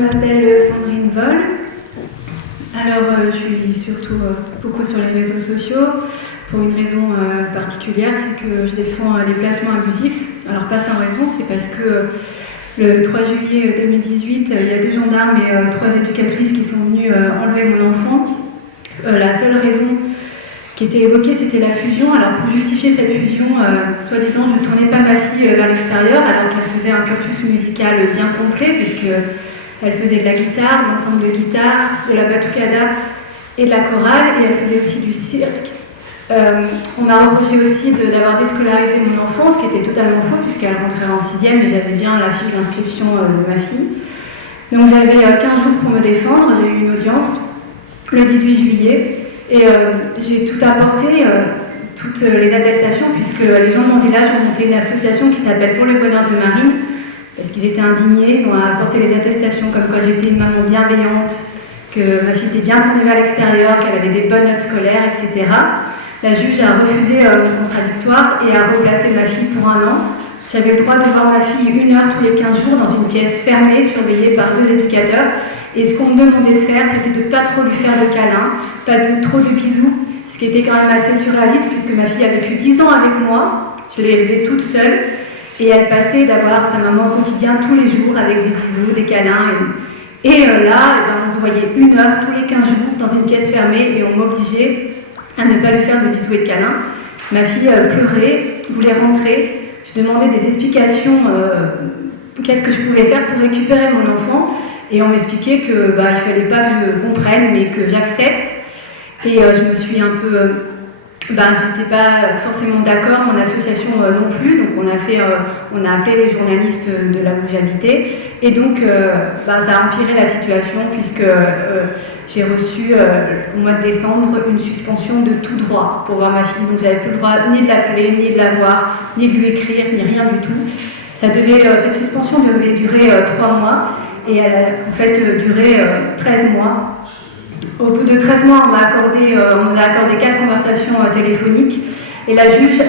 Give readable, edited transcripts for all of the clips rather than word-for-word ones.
m'appelle Sandrine Vol. Alors, je suis surtout beaucoup sur les réseaux sociaux pour une raison particulière, c'est que je défends les placements abusifs. Alors, pas sans raison, c'est parce que le 3 juillet 2018, il y a 2 gendarmes et 3 éducatrices qui sont venues enlever mon enfant. La seule raison qui était évoquée, c'était la fusion. Alors, pour justifier cette fusion, soi-disant, je ne tournais pas ma fille vers l'extérieur, alors qu'elle faisait un cursus musical bien complet, puisqu'elle faisait de la guitare, de l'ensemble de guitare, de la batucada et de la chorale, et elle faisait aussi du cirque. On m'a reproché aussi d'avoir déscolarisé mon enfant, ce qui était totalement faux, puisqu'elle rentrait en 6e et j'avais bien la fiche d'inscription de ma fille. Donc j'avais 15 jours pour me défendre, j'ai eu une audience le 18 juillet, et j'ai tout apporté, toutes les attestations, puisque les gens de mon village ont monté une association qui s'appelle Pour le bonheur de Marine, parce qu'ils étaient indignés, ils ont apporté les attestations comme quoi j'étais une maman bienveillante, que ma fille était bien tournée vers l'extérieur, qu'elle avait des bonnes notes scolaires, etc. La juge a refusé mon contradictoire et a replacé ma fille pour 1 an. J'avais le droit de voir ma fille 1 heure tous les 15 jours dans une pièce fermée, surveillée par 2 éducateurs. Et ce qu'on me demandait de faire, c'était de ne pas trop lui faire de câlins, pas de trop de bisous, ce qui était quand même assez surréaliste puisque ma fille a vécu 10 ans avec moi. Je l'ai élevée toute seule et elle passait d'avoir sa maman au quotidien tous les jours avec des bisous, des câlins. Et là, on se voyait 1 heure tous les 15 jours dans une pièce fermée et on m'obligeait à ne pas lui faire de bisous et de câlins. Ma fille pleurait, voulait rentrer. Je demandais des explications, qu'est-ce que je pouvais faire pour récupérer mon enfant. Et on m'expliquait que il fallait pas que je comprenne, mais que j'accepte. Et je me suis un peu... j'étais pas forcément d'accord, mon association non plus. Donc on a appelé les journalistes de là où j'habitais. Et donc ça a empiré la situation puisque j'ai reçu au mois de décembre une suspension de tout droit pour voir ma fille. Donc j'avais plus le droit ni de l'appeler, ni de la voir, ni de lui écrire, ni rien du tout. Cette suspension devait durer 3 mois. Et elle a en fait duré 13 mois. Au bout de 13 mois, on nous a accordé 4 conversations téléphoniques. Et la juge,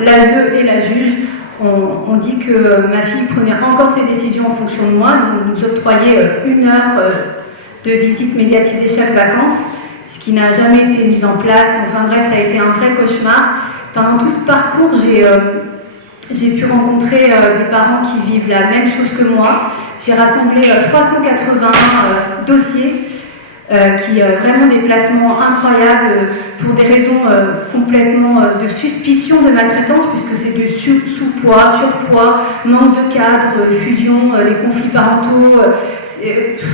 l'ASE et la juge ont dit que ma fille prenait encore ses décisions en fonction de moi, donc nous octroyait 1 heure de visite médiatisée chaque vacances, ce qui n'a jamais été mis en place. Enfin bref, ça a été un vrai cauchemar. Pendant tout ce parcours, j'ai pu rencontrer des parents qui vivent la même chose que moi. J'ai rassemblé 380 dossiers, vraiment des placements incroyables pour des raisons complètement de suspicion de maltraitance, puisque c'est du sous-poids, surpoids, manque de cadre, fusion, les conflits parentaux.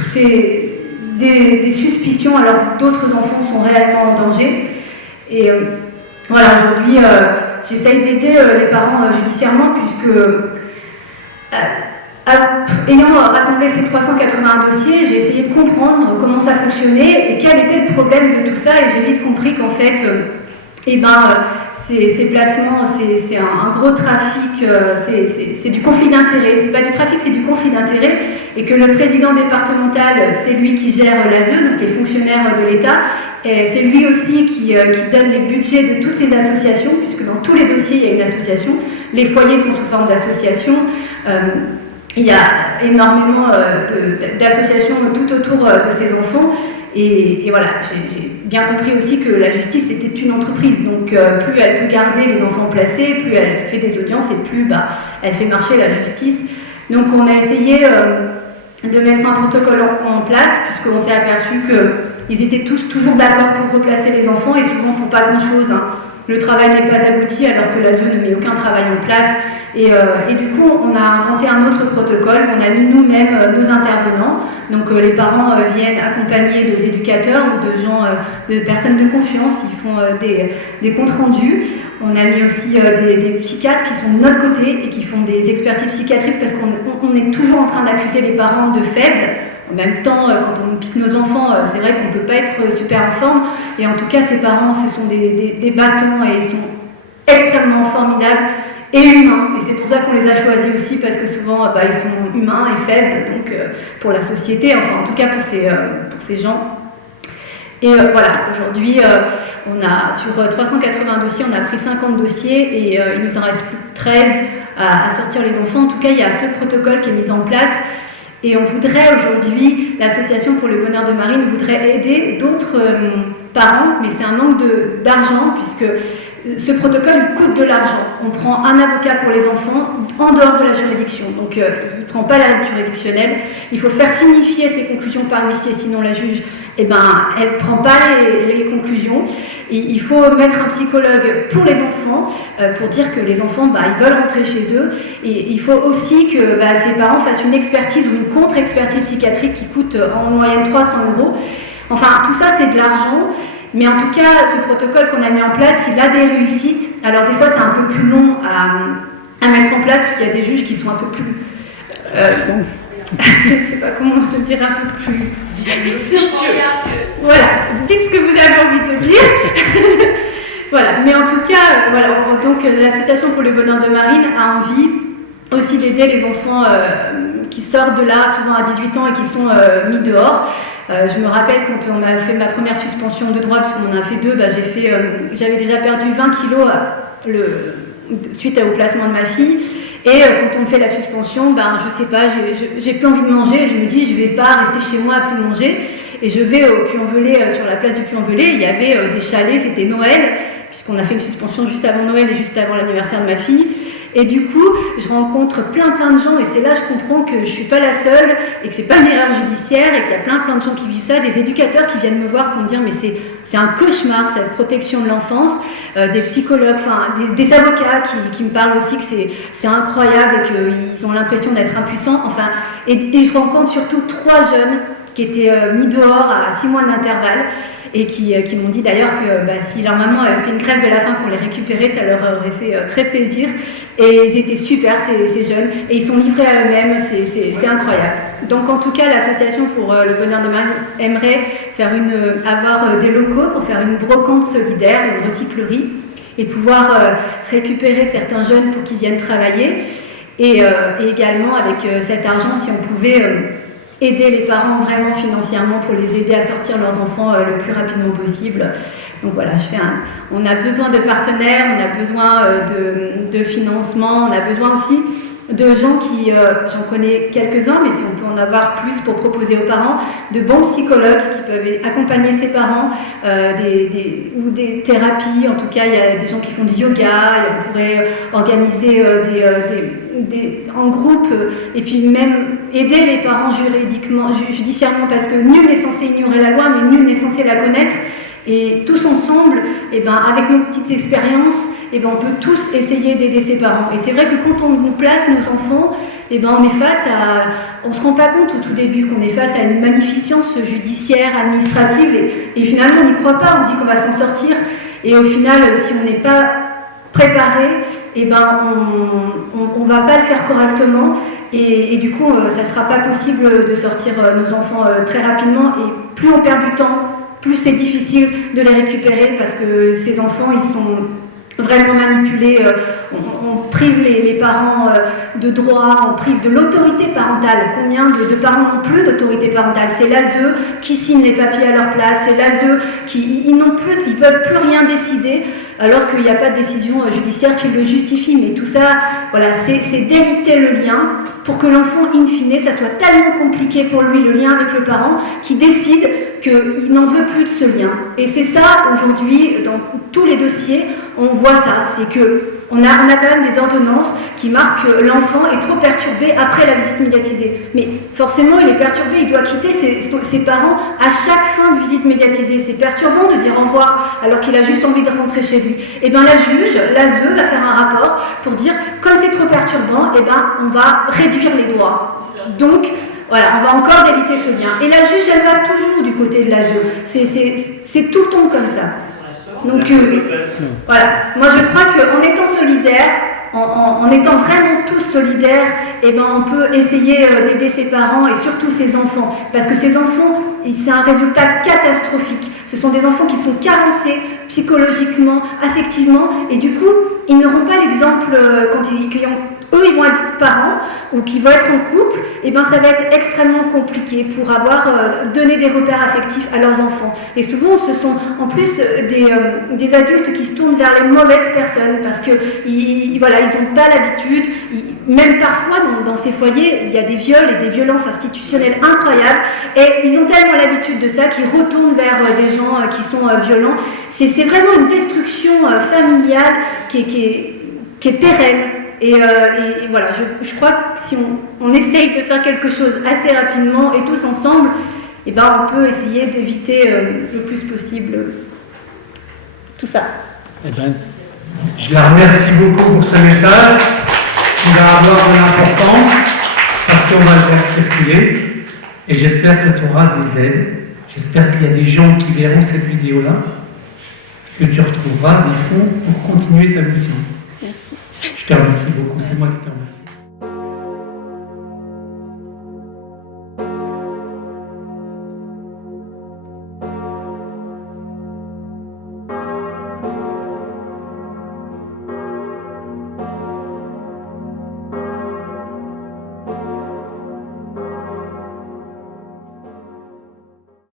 C'est des suspicions alors que d'autres enfants sont réellement en danger. Et voilà, aujourd'hui, j'essaye d'aider les parents judiciairement, puisque ayant rassemblé ces 381 dossiers, j'ai essayé de comprendre comment ça fonctionnait et quel était le problème de tout ça, et j'ai vite compris qu'en fait, ces placements, c'est un gros trafic, c'est du conflit d'intérêts, c'est pas du trafic, c'est du conflit d'intérêts, et que le président départemental, c'est lui qui gère l'ASE, donc les fonctionnaires de l'État, et c'est lui aussi qui donne les budgets de toutes ces associations, puisque dans tous les dossiers, il y a une association. Les foyers sont sous forme d'associations. Il y a énormément d'associations tout autour de ces enfants. Et voilà, j'ai bien compris aussi que la justice était une entreprise. Donc plus elle peut garder les enfants placés, plus elle fait des audiences et plus elle fait marcher la justice. Donc on a essayé de mettre un protocole en place, puisqu'on s'est aperçu qu'ils étaient tous toujours d'accord pour replacer les enfants, et souvent pour pas grand-chose. Le travail n'est pas abouti alors que l'ASE ne met aucun travail en place. Et du coup, on a inventé un autre protocole, on a mis nous-mêmes nos intervenants. Donc les parents viennent accompagnés d'éducateurs ou de gens, de personnes de confiance, ils font des comptes rendus. On a mis aussi des psychiatres qui sont de notre côté et qui font des expertises psychiatriques, parce qu'on est toujours en train d'accuser les parents de faibles. En même temps, quand on nous pique nos enfants, c'est vrai qu'on ne peut pas être super en forme. Et en tout cas, ces parents, ce sont des battants, et ils sont extrêmement formidables et humains. Et c'est pour ça qu'on les a choisis aussi, parce que souvent, ils sont humains et faibles, donc pour la société, enfin en tout cas pour ces gens. Et voilà, aujourd'hui, on a sur 380 dossiers, on a pris 50 dossiers, et il nous en reste plus que 13 à sortir les enfants. En tout cas, il y a ce protocole qui est mis en place. Et on voudrait aujourd'hui, l'association pour le bonheur de Marine voudrait aider d'autres parents, mais c'est un manque d'argent puisque ce protocole il coûte de l'argent. On prend un avocat pour les enfants en dehors de la juridiction, donc il ne prend pas l'aide juridictionnelle. Il faut faire signifier ses conclusions par huissier, sinon la juge elle ne prend pas les conclusions. Et il faut mettre un psychologue pour les enfants, pour dire que les enfants, ils veulent rentrer chez eux. Et il faut aussi que ces parents fassent une expertise ou une contre-expertise psychiatrique qui coûte en moyenne 300 €. Enfin, tout ça, c'est de l'argent. Mais en tout cas, ce protocole qu'on a mis en place, il a des réussites. Alors des fois, c'est un peu plus long à mettre en place, parce qu'il y a des juges qui sont un peu plus... je ne sais pas comment je dire, un peu plus... Voilà, dites ce que vous avez envie de dire. Voilà, mais en tout cas, donc l'association pour le bonheur de Marine a envie aussi d'aider les enfants qui sortent de là, souvent à 18 ans, et qui sont mis dehors. Je me rappelle quand on m'a fait ma première suspension de droit, parce qu'on en a fait 2, j'avais déjà perdu 20 kilos suite au placement de ma fille. Et quand on me fait la suspension, je sais pas, j'ai plus envie de manger, et je me dis je vais pas rester chez moi à plus manger. Et je vais au Puy-en-Velay, sur la place du Puy-en-Velay, il y avait des chalets, c'était Noël, puisqu'on a fait une suspension juste avant Noël et juste avant l'anniversaire de ma fille. Et du coup, je rencontre plein de gens, et c'est là que je comprends que je suis pas la seule, et que c'est pas une erreur judiciaire, et qu'il y a plein de gens qui vivent ça, des éducateurs qui viennent me voir pour me dire mais c'est un cauchemar cette protection de l'enfance, des psychologues, des avocats qui me parlent aussi que c'est incroyable et qu'ils ont l'impression d'être impuissants, et je rencontre surtout 3 jeunes qui étaient mis dehors à 6 mois d'intervalle, et qui m'ont dit d'ailleurs que si leur maman avait fait une grève de la faim pour les récupérer, ça leur aurait fait très plaisir. Et ils étaient super, ces jeunes, et ils sont livrés à eux-mêmes, c'est incroyable. Donc en tout cas, l'association pour le bonheur de Marine aimerait avoir des locaux pour faire une brocante solidaire, une recyclerie, et pouvoir récupérer certains jeunes pour qu'ils viennent travailler. Et également, avec cet argent, si on pouvait... aider les parents vraiment financièrement pour les aider à sortir leurs enfants le plus rapidement possible. Donc voilà, on a besoin de partenaires, on a besoin de financement, on a besoin aussi de gens qui, j'en connais quelques-uns, mais si on peut en avoir plus pour proposer aux parents, de bons psychologues qui peuvent accompagner ces parents, ou des thérapies. En tout cas, il y a des gens qui font du yoga, et on pourrait organiser en groupe, et puis même aider les parents judiciairement, parce que nul n'est censé ignorer la loi, mais nul n'est censé la connaître. Et tous ensemble, avec nos petites expériences, on peut tous essayer d'aider ses parents. Et c'est vrai que quand on nous place nos enfants, on est on se rend pas compte au tout début qu'on est face à une magnificence judiciaire, administrative, et finalement on n'y croit pas, on se dit qu'on va s'en sortir, et au final, si on n'est pas préparé, on va pas le faire correctement, et du coup, ça sera pas possible de sortir nos enfants très rapidement, et plus on perd du temps, plus c'est difficile de les récupérer, parce que ces enfants, ils sont vraiment manipulés. On prive les parents de droits, on prive de l'autorité parentale. Combien de parents n'ont plus d'autorité parentale? C'est l'ASE qui signe les papiers à leur place, c'est l'ASE ils peuvent plus rien décider, alors qu'il n'y a pas de décision judiciaire qui le justifie. Mais tout ça, c'est d'éviter le lien pour que l'enfant, in fine, ça soit tellement compliqué pour lui, le lien avec le parent, qu'il décide qu'il n'en veut plus de ce lien. Et c'est ça, aujourd'hui, dans tous les dossiers, on voit ça. C'est qu'on a quand même des ordonnances qui marquent que l'enfant est trop perturbé après la visite médiatisée. Mais forcément, il est perturbé, il doit quitter ses parents à chaque fin de visite médiatisée. C'est perturbant de dire au revoir alors qu'il a juste envie de rentrer chez lui. Et la juge, l'ASE, va faire un rapport pour dire, comme c'est trop perturbant, on va réduire les droits. Donc, voilà, on va encore déliter ce lien. Et la juge, elle va toujours du côté de l'ASE. C'est tout le temps comme ça. Donc, voilà. Moi, je crois qu'en étant solidaires, en étant vraiment tous solidaires, on peut essayer d'aider ses parents et surtout ses enfants. Parce que ces enfants, c'est un résultat catastrophique. Ce sont des enfants qui sont carencés psychologiquement, affectivement, et du coup, ils n'auront pas l'exemple quand ils vont être parents ou qui vont être en couple, ça va être extrêmement compliqué pour avoir donné des repères affectifs à leurs enfants. Et souvent, ce sont en plus des adultes qui se tournent vers les mauvaises personnes parce que ils n'ont pas l'habitude, même parfois, dans ces foyers, il y a des viols et des violences institutionnelles incroyables, et ils ont tellement l'habitude de ça qu'ils retournent vers des gens qui sont violents. C'est vraiment une destruction familiale qui est pérenne. Et voilà, je crois que si on essaye de faire quelque chose assez rapidement et tous ensemble, eh ben, on peut essayer d'éviter le plus possible tout ça. Eh ben, je la remercie beaucoup pour ce message qui va avoir de l'importance parce qu'on va le faire circuler et j'espère que tu auras des aides. J'espère qu'il y a des gens qui verront cette vidéo-là, que tu retrouveras des fonds pour continuer ta mission. Merci. Je te remercie beaucoup, c'est moi qui te remercie.